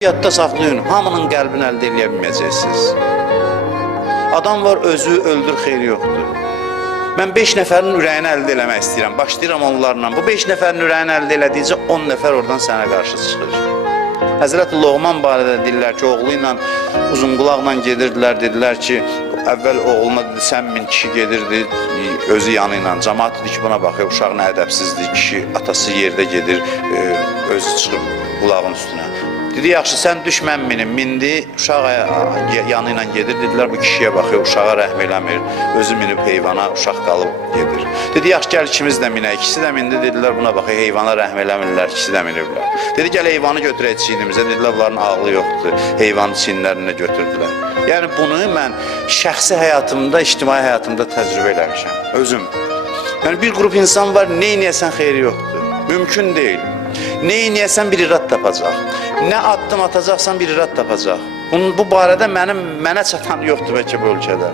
Yadda saxlayın, hamının qəlbini əldə edə bilməyəcəksiniz. Adam var, özü öldür, xeyri yoxdur. Mən 5 nəfərin ürəyini əldə eləmək istəyirəm, başlayıram onlarla. Bu 5 nəfərin ürəyini əldə elədikcə 10 nəfər oradan sənə qarşı çıxır. Həzrəti Loğman barədə deyirlər ki, oğlu ilə uzunqulaqla gedirdilər, dedilər ki, əvvəl oğluna dedi, sən min kişi gedirdi, özü yanı ilə. Cəmaat dedi ki, buna baxıyor, uşaq nə ədəbsizdir, kişi atası yerdə gedir, özü çıxıb qulağın üstünə. Dedi, yaxşı, sən düş, mən minim. Mindi, uşaq yanı ilə gedir. Dedilər, bu kişiyə baxıyor, uşağa rəhm eləmir. Özü minib heyvana, uşaq qalıb gedir. Dedi, yaxşı, gəl ikimiz də minək. İkisi də mindi, dedilər, buna baxıyor, heyvana rəhm eləmirlər, ikisi də miniblər. Dedi, gəl heyvanı götürək çiynimizə. Dedilər, bunların ağlı yoxdur. Heyvanı çiynlərinə götürdülər. Yəni, bunu mən şəxsi həyatımda, ictimai həyatımda təcrübə eləmişəm, özüm. Yəni, bir qrup insan var, nə eləyəsən xeyri yoxdur. Mümkün deyil. Nə eləyəsən bir irad tapacaq. Nə addım atacaqsan bir irad tapacaq. Bu barədə mənə çatan yoxdur bəlkə bu ölkədə.